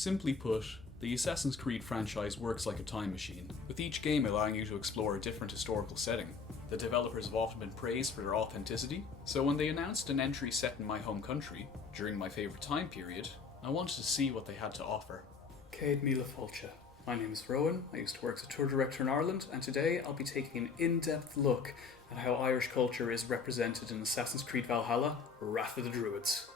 Simply put, the Assassin's Creed franchise works like a time machine, with each game allowing you to explore a different historical setting. The developers have often been praised for their authenticity, so when they announced an entry set in my home country, during my favourite time period, I wanted to see what they had to offer. Céad Míle Fáilte. My name is Rowan, I used to work as a tour director in Ireland, and today I'll be taking an in-depth look at how Irish culture is represented in Assassin's Creed Valhalla, Wrath of the Druids.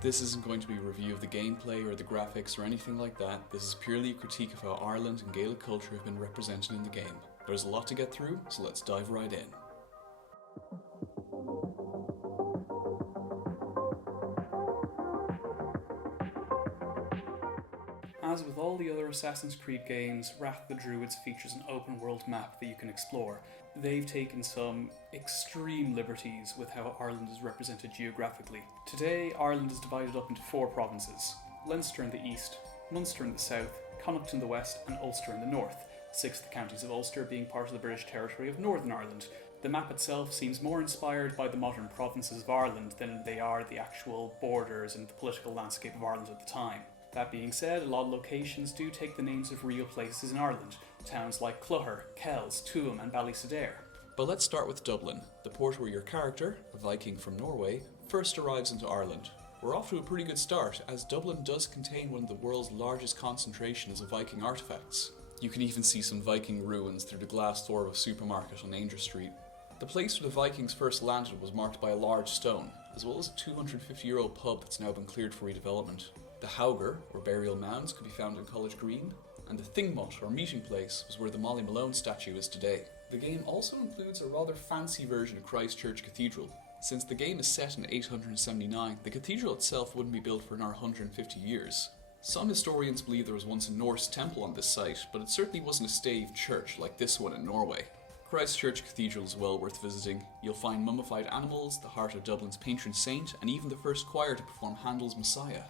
This isn't going to be a review of the gameplay or the graphics or anything like that. This is purely a critique of how Ireland and Gaelic culture have been represented in the game. There's a lot to get through, so let's dive right in. As with all the other Assassin's Creed games, Wrath of the Druids features an open world map that you can explore. They've taken some extreme liberties with how Ireland is represented geographically. Today, Ireland is divided up into 4 provinces: Leinster in the east, Munster in the south, Connacht in the west, and Ulster in the north, 6 of the counties of Ulster being part of the British territory of Northern Ireland. The map itself seems more inspired by the modern provinces of Ireland than they are the actual borders and the political landscape of Ireland at the time. That being said, a lot of locations do take the names of real places in Ireland, towns like Clogher, Kells, Tuam and Ballysadare. But let's start with Dublin, the port where your character, a Viking from Norway, first arrives into Ireland. We're off to a pretty good start, as Dublin does contain one of the world's largest concentrations of Viking artefacts. You can even see some Viking ruins through the glass door of a supermarket on Ainger Street. The place where the Vikings first landed was marked by a large stone, as well as a 250-year-old pub that's now been cleared for redevelopment. The Hauger, or burial mounds, could be found in College Green, and the Thingmot, or meeting place, was where the Molly Malone statue is today. The game also includes a rather fancy version of Christ Church Cathedral. Since the game is set in 879, the cathedral itself wouldn't be built for another 150 years. Some historians believe there was once a Norse temple on this site, but it certainly wasn't a staved church like this one in Norway. Christ Church Cathedral is well worth visiting. You'll find mummified animals, the heart of Dublin's patron saint, and even the first choir to perform Handel's Messiah.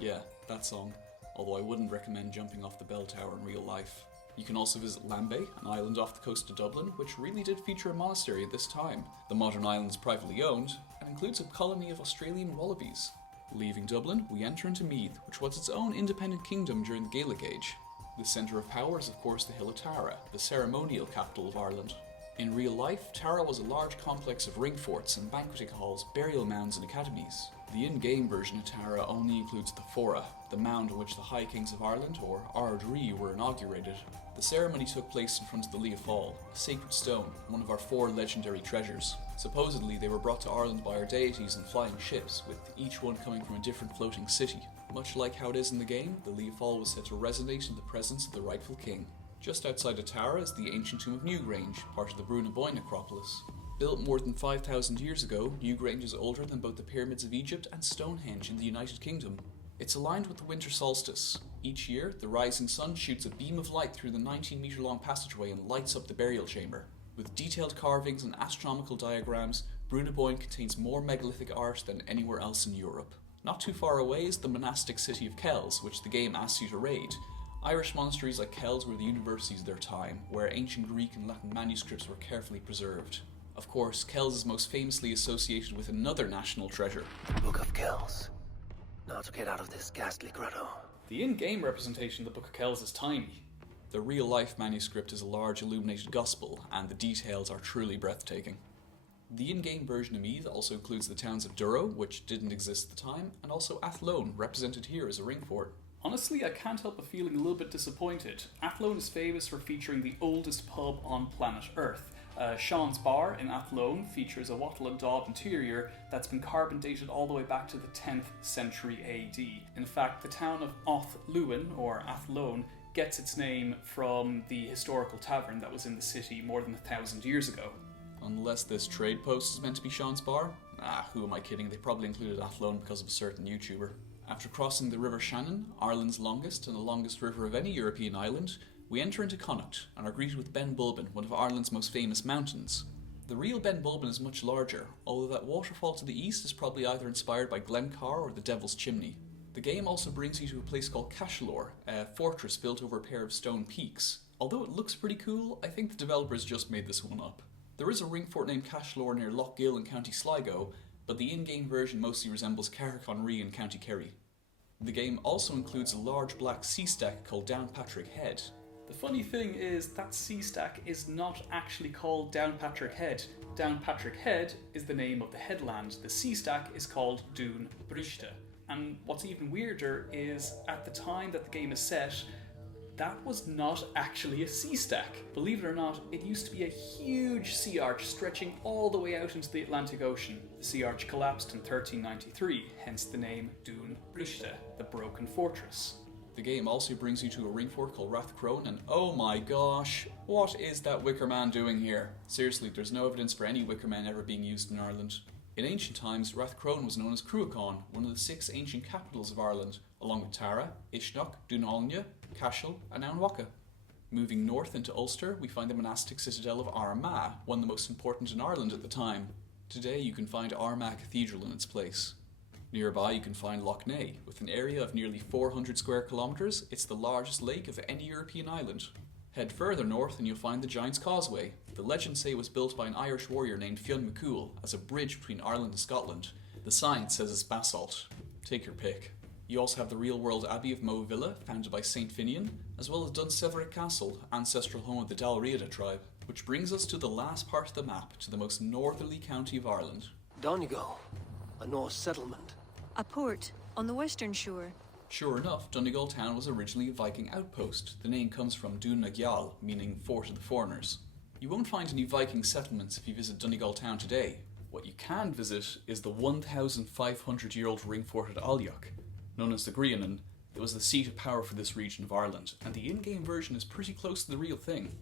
Yeah, that song, although I wouldn't recommend jumping off the bell tower in real life. You can also visit Lambay, an island off the coast of Dublin, which really did feature a monastery at this time. The modern island is privately owned, and includes a colony of Australian wallabies. Leaving Dublin, we enter into Meath, which was its own independent kingdom during the Gaelic Age. The centre of power is of course the hill of Tara, the ceremonial capital of Ireland. In real life, Tara was a large complex of ringforts and banqueting halls, burial mounds and academies. The in-game version of Tara only includes the Fora, the mound on which the High Kings of Ireland, or Ard Rí, were inaugurated. The ceremony took place in front of the Lia Fáil, a sacred stone, one of our 4 legendary treasures. Supposedly they were brought to Ireland by our deities in flying ships, with each one coming from a different floating city. Much like how it is in the game, the Lia Fáil was said to resonate in the presence of the rightful king. Just outside of Tara is the ancient tomb of Newgrange, part of the Brúna necropolis. Built more than 5,000 years ago, Newgrange is older than both the pyramids of Egypt and Stonehenge in the United Kingdom. It's aligned with the winter solstice. Each year, the rising sun shoots a beam of light through the 19-metre-long passageway and lights up the burial chamber. With detailed carvings and astronomical diagrams, Brúna contains more megalithic art than anywhere else in Europe. Not too far away is the monastic city of Kells, which the game asks you to raid. Irish monasteries like Kells were the universities of their time, where ancient Greek and Latin manuscripts were carefully preserved. Of course, Kells is most famously associated with another national treasure: The Book of Kells. Now to get out of this ghastly grotto. The in-game representation of the Book of Kells is tiny. The real-life manuscript is a large illuminated gospel, and the details are truly breathtaking. The in-game version of Meath also includes the towns of Durrow, which didn't exist at the time, and also Athlone, represented here as a ring fort. Honestly, I can't help but feeling a little bit disappointed. Athlone is famous for featuring the oldest pub on planet Earth. Sean's Bar in Athlone features a wattle and daub interior that's been carbon dated all the way back to the 10th century AD. In fact, the town of Athluin, or Athlone, gets its name from the historical tavern that was in the city more than 1,000 years ago. Unless this trade post is meant to be Sean's Bar? Who am I kidding, they probably included Athlone because of a certain YouTuber. After crossing the River Shannon, Ireland's longest and the longest river of any European island, we enter into Connacht and are greeted with Ben Bulben, one of Ireland's most famous mountains. The real Ben Bulben is much larger, although that waterfall to the east is probably either inspired by Glencar or the Devil's Chimney. The game also brings you to a place called Cashellor, a fortress built over a pair of stone peaks. Although it looks pretty cool, I think the developers just made this one up. There is a ring fort named Cashellor near Loch Gill in County Sligo, but the in-game version mostly resembles Carrick-on-Ree in County Kerry. The game also includes a large black sea stack called Downpatrick Head. The funny thing is that sea stack is not actually called Downpatrick Head. Downpatrick Head is the name of the headland. The sea stack is called Dún Brichte. And what's even weirder is at the time that the game is set, that was not actually a sea stack. Believe it or not, it used to be a huge sea arch stretching all the way out into the Atlantic Ocean. The sea arch collapsed in 1393, hence the name Dún Brichte, the broken fortress. The game also brings you to a ring fort called Rathcrone, and oh my gosh, what is that Wicker Man doing here? Seriously, there's no evidence for any Wicker Man ever being used in Ireland. In ancient times, Rathcrone was known as Cruachan, one of the 6 ancient capitals of Ireland, along with Tara, Uisneach, Dunálne, Cashel, and Anwaka. Moving north into Ulster, we find the monastic citadel of Armagh, one of the most important in Ireland at the time. Today you can find Armagh Cathedral in its place. Nearby you can find Lough Neagh. With an area of nearly 400 square kilometres, it's the largest lake of any European island. Head further north and you'll find the Giant's Causeway. The legends say it was built by an Irish warrior named Fionn McCool as a bridge between Ireland and Scotland. The sign says it's basalt. Take your pick. You also have the real-world Abbey of Moe Villa, founded by St. Finian, as well as Dunseverick Castle, ancestral home of the Dalriada tribe. Which brings us to the last part of the map, to the most northerly county of Ireland. Donegal, a Norse settlement. A port on the western shore. Sure enough, Donegal town was originally a Viking outpost. The name comes from Dún na Gheal, meaning Fort of the Foreigners. You won't find any Viking settlements if you visit Donegal town today. What you can visit is the 1,500-year-old ring fort at Alioch. Known as the Grianan, it was the seat of power for this region of Ireland, and the in-game version is pretty close to the real thing.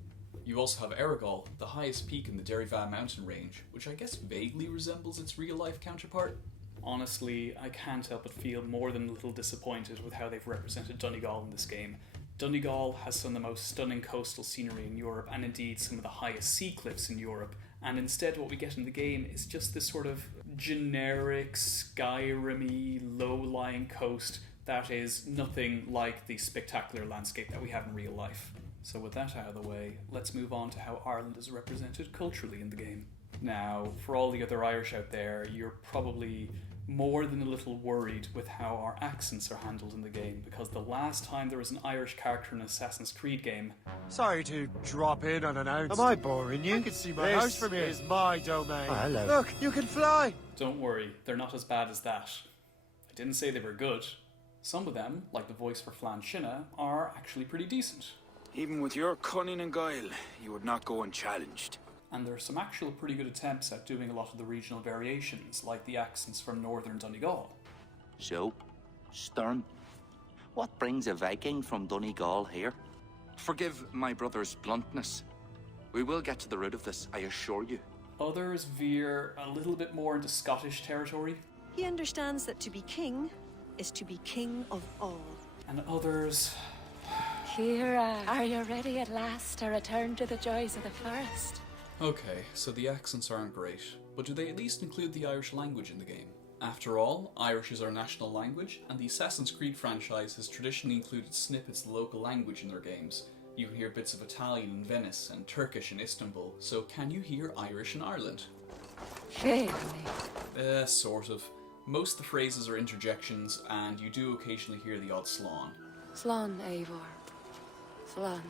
You also have Errigal, the highest peak in the Derryva mountain range, which I guess vaguely resembles its real-life counterpart. Honestly, I can't help but feel more than a little disappointed with how they've represented Donegal in this game. Donegal has some of the most stunning coastal scenery in Europe, and indeed some of the highest sea cliffs in Europe, and instead what we get in the game is just this sort of generic, Skyrim-y, low-lying coast that is nothing like the spectacular landscape that we have in real life. So with that out of the way, let's move on to how Ireland is represented culturally in the game. Now, for all the other Irish out there, you're probably more than a little worried with how our accents are handled in the game, because the last time there was an Irish character in an Assassin's Creed game... Sorry to drop in unannounced. Am I boring you? I can see my house from here. This is my domain. Oh, hello. Look, you can fly! Don't worry, they're not as bad as that. I didn't say they were good. Some of them, like the voice for Flann Sinna, are actually pretty decent. Even with your cunning and guile, you would not go unchallenged. And there are some actual pretty good attempts at doing a lot of the regional variations, like the accents from northern Donegal. So, Stern, what brings a Viking from Donegal here? Forgive my brother's bluntness. We will get to the root of this, I assure you. Others veer a little bit more into Scottish territory. He understands that to be king is to be king of all. And others... Kira, are you ready at last to return to the joys of the forest? Okay, so the accents aren't great, but do they at least include the Irish language in the game? After all, Irish is our national language, and the Assassin's Creed franchise has traditionally included snippets of the local language in their games. You can hear bits of Italian in Venice and Turkish in Istanbul, so can you hear Irish in Ireland? Really? Sort of. Most of the phrases are interjections, and you do occasionally hear the odd slán. Slán, Eivor. Slán.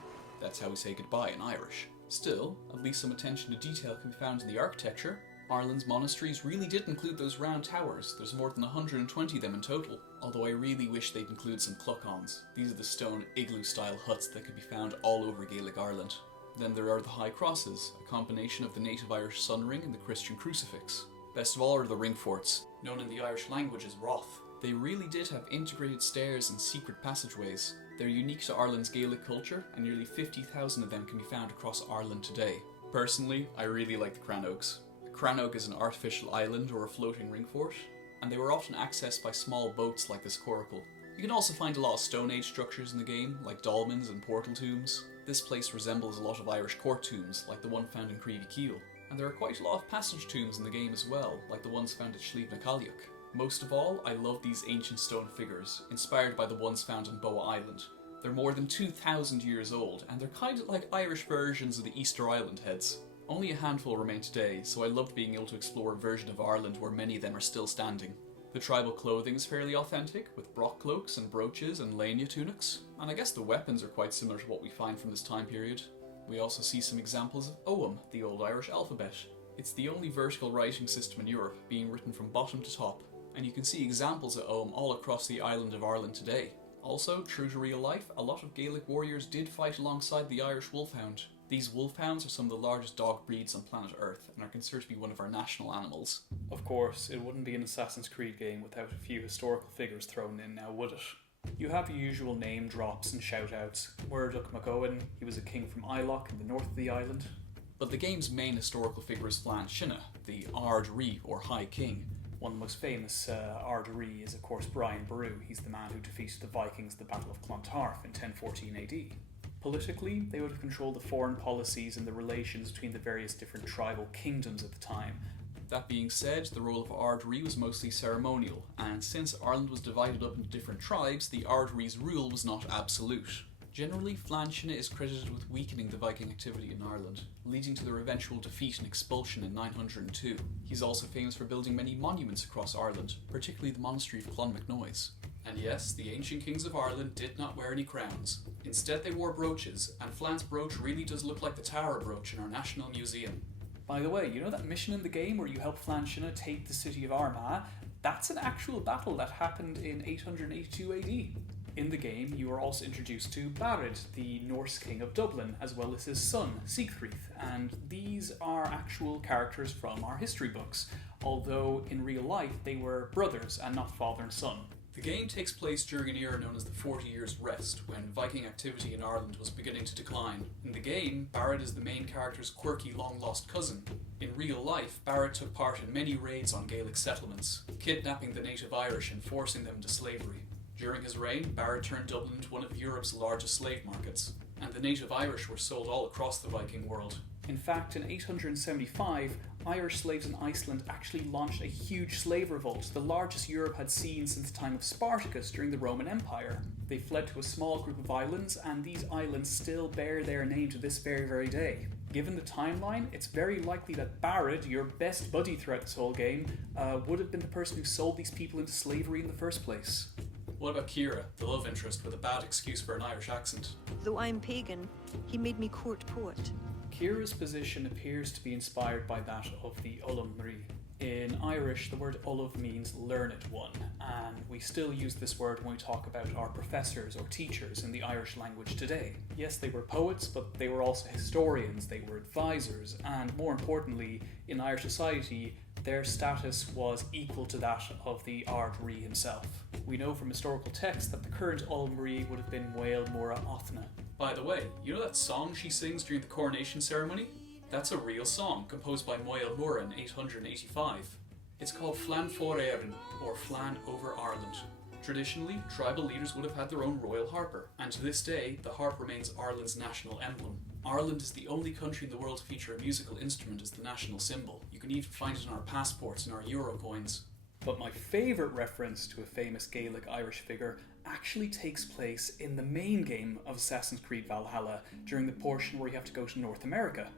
That's how we say goodbye in Irish. Still, at least some attention to detail can be found in the architecture. Ireland's monasteries really did include those round towers. There's more than 120 of them in total, although I really wish they'd include some cluchons. These are the stone igloo-style huts that can be found all over Gaelic Ireland. Then there are the high crosses, a combination of the native Irish sun ring and the Christian crucifix. Best of all are the ring forts, known in the Irish language as Roth. They really did have integrated stairs and secret passageways. They're unique to Ireland's Gaelic culture, and nearly 50,000 of them can be found across Ireland today. Personally, I really like the Crannogs. A Crannog is an artificial island or a floating ring fort, and they were often accessed by small boats like this coracle. You can also find a lot of Stone Age structures in the game, like dolmens and portal tombs. This place resembles a lot of Irish court tombs, like the one found in Creevy Keel. And there are quite a lot of passage tombs in the game as well, like the ones found at Sliabh na Calliach. Most of all, I love these ancient stone figures, inspired by the ones found on Boa Island. They're more than 2,000 years old, and they're kind of like Irish versions of the Easter Island heads. Only a handful remain today, so I loved being able to explore a version of Ireland where many of them are still standing. The tribal clothing is fairly authentic, with brock cloaks and brooches and lania tunics, and I guess the weapons are quite similar to what we find from this time period. We also see some examples of Ogham, the Old Irish alphabet. It's the only vertical writing system in Europe, being written from bottom to top, and you can see examples of Ogham all across the island of Ireland today. Also, true to real life, a lot of Gaelic warriors did fight alongside the Irish wolfhound. These wolfhounds are some of the largest dog breeds on planet Earth and are considered to be one of our national animals. Of course, it wouldn't be an Assassin's Creed game without a few historical figures thrown in now, would it? You have your usual name drops and shout-outs. Murdoch MacOwen, he was a king from Iloch in the north of the island. But the game's main historical figure is Flann Sinna, the Ard Rí, or High King. One of the most famous Ard Rí is of course Brian Boru. He's the man who defeated the Vikings at the Battle of Clontarf in 1014 AD. Politically, they would have controlled the foreign policies and the relations between the various different tribal kingdoms at the time. That being said, the role of Ard Rí was mostly ceremonial, and since Ireland was divided up into different tribes, the Ard Rí's rule was not absolute. Generally, Flann Sinna is credited with weakening the Viking activity in Ireland, leading to their eventual defeat and expulsion in 902. He's also famous for building many monuments across Ireland, particularly the monastery of Clonmacnoise. And yes, the ancient kings of Ireland did not wear any crowns. Instead, they wore brooches, and Flann's brooch really does look like the Tara brooch in our National Museum. By the way, you know that mission in the game where you help Flann Sinna take the city of Armagh? That's an actual battle that happened in 882 AD. In the game, you are also introduced to Barid, the Norse king of Dublin, as well as his son, Siegfried, and these are actual characters from our history books, although in real life they were brothers and not father and son. The game takes place during an era known as the 40 Years' Rest, when Viking activity in Ireland was beginning to decline. In the game, Barid is the main character's quirky long-lost cousin. In real life, Barid took part in many raids on Gaelic settlements, kidnapping the native Irish and forcing them to slavery. During his reign, Barid turned Dublin into one of Europe's largest slave markets, and the native Irish were sold all across the Viking world. In fact, in 875, Irish slaves in Iceland actually launched a huge slave revolt, the largest Europe had seen since the time of Spartacus during the Roman Empire. They fled to a small group of islands, and these islands still bear their name to this very, very day. Given the timeline, it's very likely that Barid, your best buddy throughout this whole game, would have been the person who sold these people into slavery in the first place. What about Ciara, the love interest with a bad excuse for an Irish accent? Though I'm pagan, he made me court poet. Ciara's position appears to be inspired by that of the Ullumri. In Irish, the word Ullum means learned one, and we still use this word when we talk about our professors or teachers in the Irish language today. Yes, they were poets, but they were also historians, they were advisors, and more importantly, in Irish society, their status was equal to that of the Ard Rí himself. We know from historical texts that the current Ullumri would have been Wael Mura Othna. By the way, you know that song she sings during the coronation ceremony? That's a real song, composed by Moel Mura in 885. It's called Flann for Éireann, or Flann over Ireland. Traditionally, tribal leaders would have had their own royal harper, and to this day, the harp remains Ireland's national emblem. Ireland is the only country in the world to feature a musical instrument as the national symbol. You can even find it in our passports and our euro coins. But my favourite reference to a famous Gaelic Irish figure actually takes place in the main game of Assassin's Creed Valhalla, during the portion where you have to go to North America.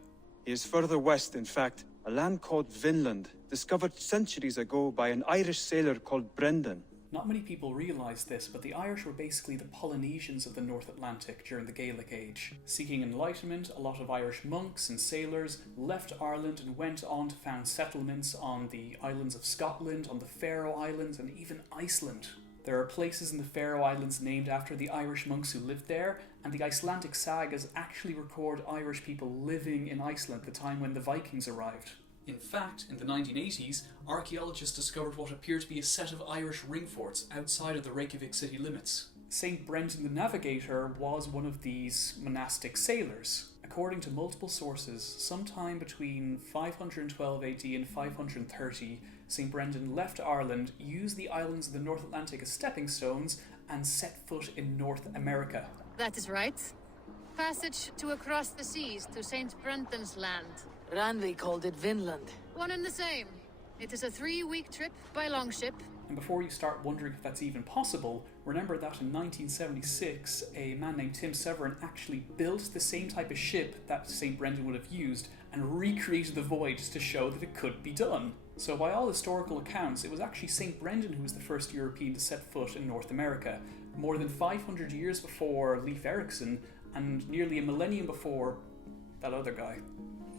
He is further west, in fact, a land called Vinland, discovered centuries ago by an Irish sailor called Brendan. Not many people realise this, but the Irish were basically the Polynesians of the North Atlantic during the Gaelic Age. Seeking enlightenment, a lot of Irish monks and sailors left Ireland and went on to found settlements on the islands of Scotland, on the Faroe Islands, and even Iceland. There are places in the Faroe Islands named after the Irish monks who lived there, and the Icelandic sagas actually record Irish people living in Iceland at the time when the Vikings arrived. In fact, in the 1980s, archaeologists discovered what appeared to be a set of Irish ringforts outside of the Reykjavik city limits. Saint Brendan the Navigator was one of these monastic sailors. According to multiple sources, sometime between 512 AD and 530, St. Brendan left Ireland, used the islands of the North Atlantic as stepping stones, and set foot in North America. That is right. Passage to across the seas to St. Brendan's land. Ranvi called it Vinland. One and the same. It is a 3-week trip by longship. And before you start wondering if that's even possible, remember that in 1976, a man named Tim Severin actually built the same type of ship that St. Brendan would have used and recreated the void just to show that it could be done. So by all historical accounts, it was actually St. Brendan who was the first European to set foot in North America, more than 500 years before Leif Erikson, and nearly a millennium before that other guy.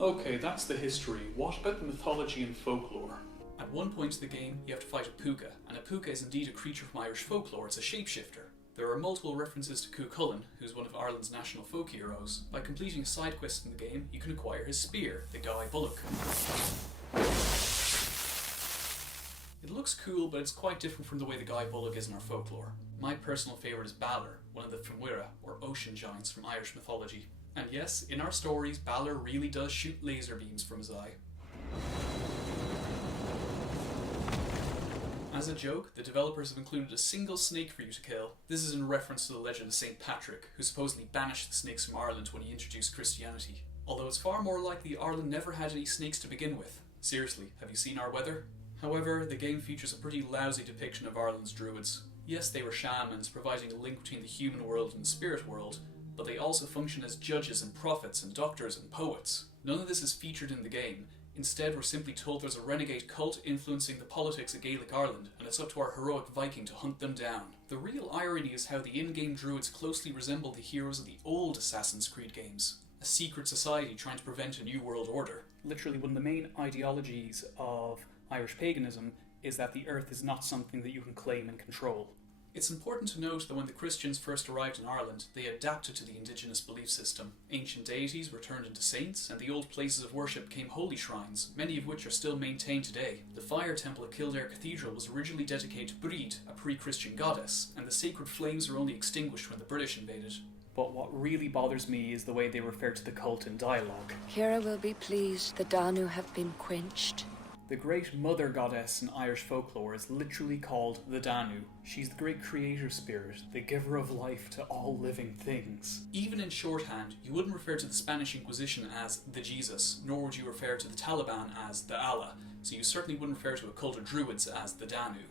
Okay, that's the history. What about the mythology and folklore? At one point in the game, you have to fight a puka, and a puka is indeed a creature from Irish folklore. It's a shapeshifter. There are multiple references to Cuchulainn, who's one of Ireland's national folk heroes. By completing a side quest in the game, you can acquire his spear, the Guy Bullock. It looks cool, but it's quite different from the way the Guy Bullock is in our folklore. My personal favourite is Balor, one of the Fimwira, or ocean giants from Irish mythology. And yes, in our stories, Balor really does shoot laser beams from his eye. As a joke, the developers have included a single snake for you to kill. This is in reference to the legend of St. Patrick, who supposedly banished the snakes from Ireland when he introduced Christianity. Although it's far more likely Ireland never had any snakes to begin with. Seriously, have you seen our weather? However, the game features a pretty lousy depiction of Ireland's Druids. Yes, they were shamans, providing a link between the human world and the spirit world, but they also function as judges and prophets and doctors and poets. None of this is featured in the game. Instead, we're simply told there's a renegade cult influencing the politics of Gaelic Ireland, and it's up to our heroic Viking to hunt them down. The real irony is how the in-game Druids closely resemble the heroes of the old Assassin's Creed games. A secret society trying to prevent a new world order. Literally, one of the main ideologies of Irish paganism is that the earth is not something that you can claim and control. It's important to note that when the Christians first arrived in Ireland, they adapted to the indigenous belief system. Ancient deities were turned into saints, and the old places of worship became holy shrines, many of which are still maintained today. The Fire Temple at Kildare Cathedral was originally dedicated to Bride, a pre-Christian goddess, and the sacred flames were only extinguished when the British invaded. But what really bothers me is the way they refer to the cult in dialogue. Ciara will be pleased the Danu have been quenched. The great mother goddess in Irish folklore is literally called the Danu. She's the great creator spirit, the giver of life to all living things. Even in shorthand, you wouldn't refer to the Spanish Inquisition as the Jesus, nor would you refer to the Taliban as the Allah, so you certainly wouldn't refer to a cult of Druids as the Danu.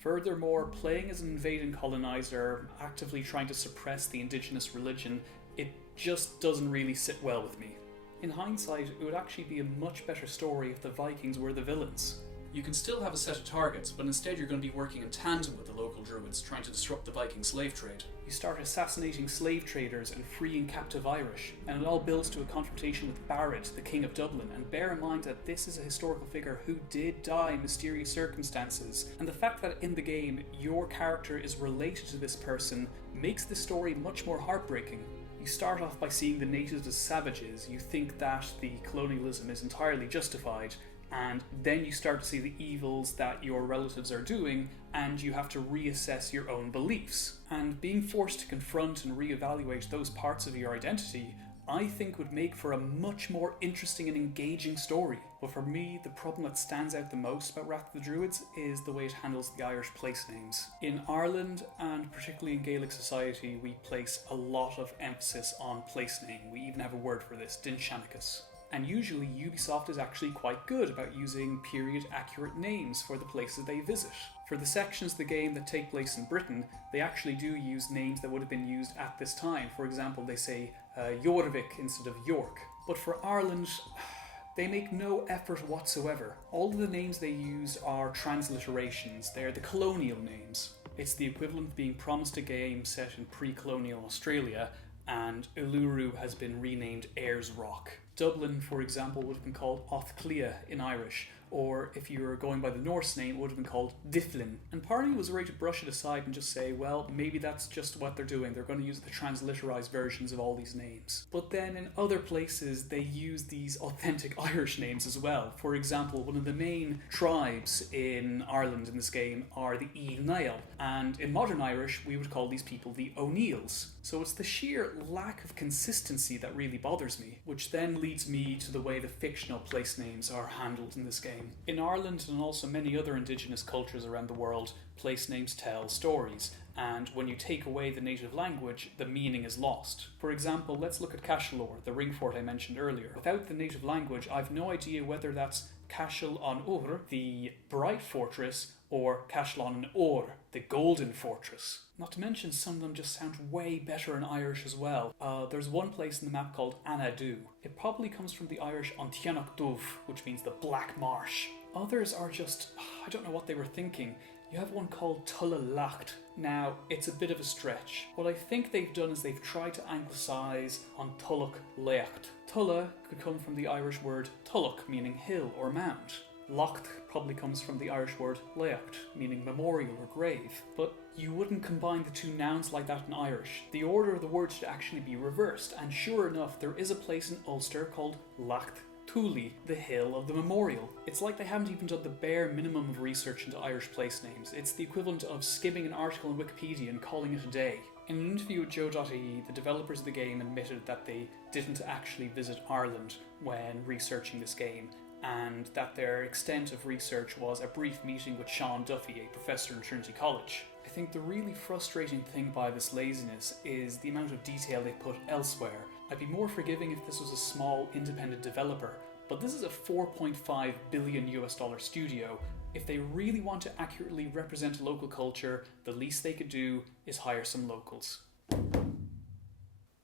Furthermore, playing as an invading colonizer, actively trying to suppress the indigenous religion, it just doesn't really sit well with me. In hindsight, it would actually be a much better story if the Vikings were the villains. You can still have a set of targets, but instead you're going to be working in tandem with the local Druids, trying to disrupt the Viking slave trade. You start assassinating slave traders and freeing captive Irish, and it all builds to a confrontation with Barrett, the King of Dublin, and bear in mind that this is a historical figure who did die in mysterious circumstances, and the fact that in the game your character is related to this person makes the story much more heartbreaking. You start off by seeing the natives as savages, you think that the colonialism is entirely justified, and then you start to see the evils that your relatives are doing, and you have to reassess your own beliefs. And being forced to confront and reevaluate those parts of your identity, I think would make for a much more interesting and engaging story. But for me, the problem that stands out the most about Wrath of the Druids is the way it handles the Irish place names. In Ireland, and particularly in Gaelic society, we place a lot of emphasis on place name. We even have a word for this, Dinshanicus. And usually Ubisoft is actually quite good about using period-accurate names for the places they visit. For the sections of the game that take place in Britain, they actually do use names that would have been used at this time. For example, they say Geographic instead of York. But for Ireland, they make no effort whatsoever. All of the names they use are transliterations. They're the colonial names. It's the equivalent of being promised a game set in pre-colonial Australia, and Uluru has been renamed Ayers Rock. Dublin, for example, would have been called Othclia in Irish, or if you were going by the Norse name, it would have been called Diflin. And part of me was ready to brush it aside and just say, well, maybe that's just what they're doing. They're going to use the transliterized versions of all these names. But then in other places, they use these authentic Irish names as well. For example, one of the main tribes in Ireland in this game are the Eel Niall, and in modern Irish, we would call these people the O'Neills. So it's the sheer lack of consistency that really bothers me, which then leads me to the way the fictional place names are handled in this game. In Ireland and also many other indigenous cultures around the world, place names tell stories, and when you take away the native language, the meaning is lost. For example, let's look at Cashelaur, the ringfort I mentioned earlier. Without the native language, I've no idea whether that's Cashel an Ur, the Bright Fortress, or Cashel an Or, the Golden Fortress. Not to mention, some of them just sound way better in Irish as well. There's one place in the map called Anadu. It probably comes from the Irish An Tianach Dubh, which means the Black Marsh. Others are just, I don't know what they were thinking. You have one called Tulla Lacht. Now, it's a bit of a stretch. What I think they've done is they've tried to anglicise on Tullach Leacht. Tulla could come from the Irish word Tullach, meaning hill or mount. Lacht probably comes from the Irish word leacht, meaning memorial or grave. But you wouldn't combine the two nouns like that in Irish. The order of the word should actually be reversed, and sure enough, there is a place in Ulster called Lacht Thuli, the hill of the memorial. It's like they haven't even done the bare minimum of research into Irish place names. It's the equivalent of skimming an article on Wikipedia and calling it a day. In an interview with Joe.ie, the developers of the game admitted that they didn't actually visit Ireland when researching this game, and that their extent of research was a brief meeting with Sean Duffy, a professor in Trinity College. I think the really frustrating thing by this laziness is the amount of detail they put elsewhere. I'd be more forgiving if this was a small independent developer, but this is a $4.5 billion studio. If they really want to accurately represent local culture, the least they could do is hire some locals.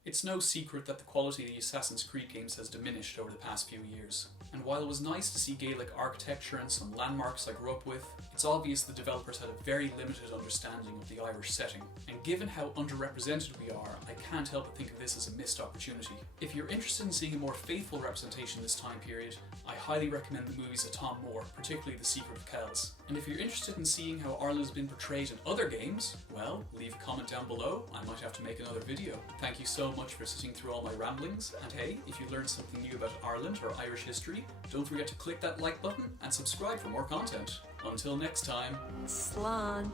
It's no secret that the quality of the Assassin's Creed games has diminished over the past few years. And while it was nice to see Gaelic architecture and some landmarks I grew up with, it's obvious the developers had a very limited understanding of the Irish setting. And given how underrepresented we are, I can't help but think of this as a missed opportunity. If you're interested in seeing a more faithful representation this time period, I highly recommend the movies of Tom Moore, particularly The Secret of Kells. And if you're interested in seeing how Ireland has been portrayed in other games, well, leave a comment down below. I might have to make another video. Thank you so much for sitting through all my ramblings, and hey, if you learned something new about Ireland or Irish history, don't forget to click that like button and subscribe for more content. Until next time. Slán.